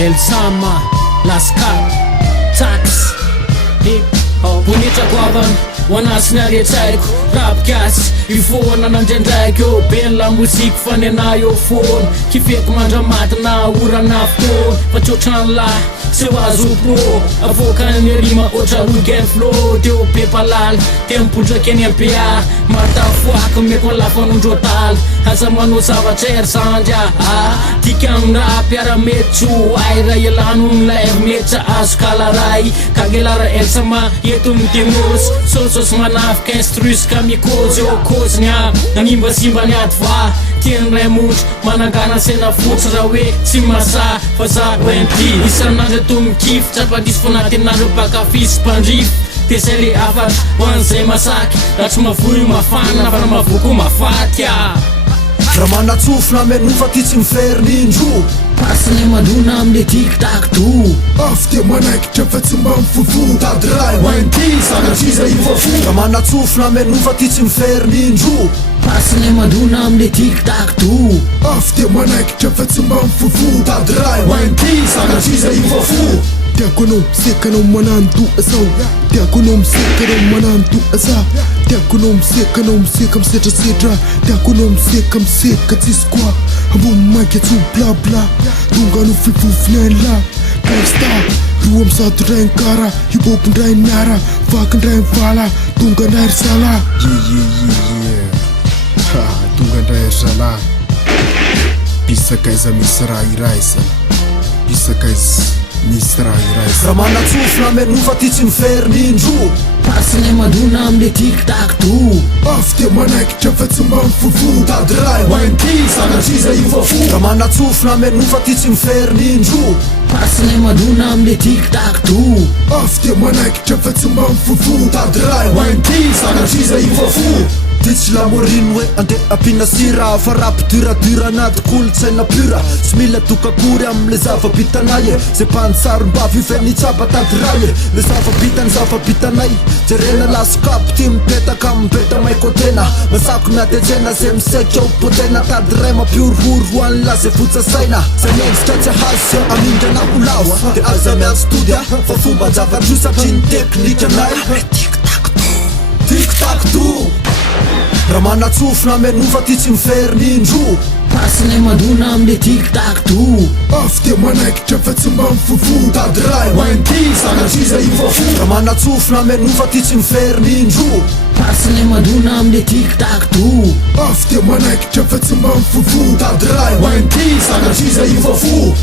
El Sama, Lascar, Tax, Hip Hop. Bonita guavan, wanasina retsaiko rap gas ifoana nandraindraiko bela musique fanena eo foana kifeko mandramatina orana foana fatsotrany lahy seho azo pro avokany rima otra weekend flow teo be palala teo mipondraky eny MPA martafoaka meko lafanondro tala aza manao zavatra ery sandra tika amina mpiara-metso aira elano milay metsa azo kalaray kagelara elsama eto midenosy sososy manafika instrus ka mikozy eo kozy nya nanimbasimba ny ady va tiany ray montra manangana sena fotsy raha hoe tsy masa fa za oenty isan'andro to mikify tsapandisy fonatenandro bakafisy mpandrify de zay le afatra hoan'izay masaky raha tsy mavory mafana fa na mavoko mafaty raha manatsofona menofa ty tsy miferindro pasiny mandona amile tiktak to afy dia manaikitra fa tsy mba mifovo tady ray hoenty sanatriza ivafo raha manatsofona menofa ty tsy miferindro pasiny mandona amile tiktak to afy dia manaikitra fa tsy mba mifovo tady ray hoenty sanatriza ivafo tiako anao miseka anao mananto azao tiako anao miseka anao mananto aza tiako anao miseka anao miseka misetrasetra tiako anao miseka tsisy koa ambony mainka tso blabla tonga no fifofinainy la kaista roa misato ndray ny kara hibopy ndray ny miara vaky ndray ny vala tonga ndray ry zala tonga ndray ry zala bisakaiza misy raha iraizana bisakaiza misy raha iraizana raha manatsofona menofa ty tsy miferindro pasiny mandona amile tiktak to afy dia manaikitra fa tsy mba mifovo tady ray hoenty sanatriza ivafo raha manatsofona menofa ty tsy miferindro pasiny mandona amile tiktak to afy dia manaikitra fa tsy mba mifovo tady ray hoenty sanatriza ivafo ty tsy lamoriny hoe ande ampina sira fa rapiduradur anaty kolotsaina pura tsy mila tokakory amle zavabitanay zay mpanisarom-bavy ifenitsapa tady ray le zavabitany zavabitanay jerena lasokapy ty mipetaka mibeta maiko tena masako miadetsena zay misaika opotena tady ray mampiorohoro hoany la zay fotsasaina zay miendrika tsy ahazo zay amindrana olawa de aza miazo tody fa fomba javatro satria ny teknika anay tiktak to raha manatsofona menofa ty tsy miferindro pasiny mandona amile tiktak to afy dia manaikitra fa tsy mba mifovo tady ray hoenty sanatriza ivafo raha manatsofona menofa ty tsy miferindro pasiny mandona amile tiktak to afy dia manaikitra fa tsy mba mifovo tady ray hoenty sanatriza ivafo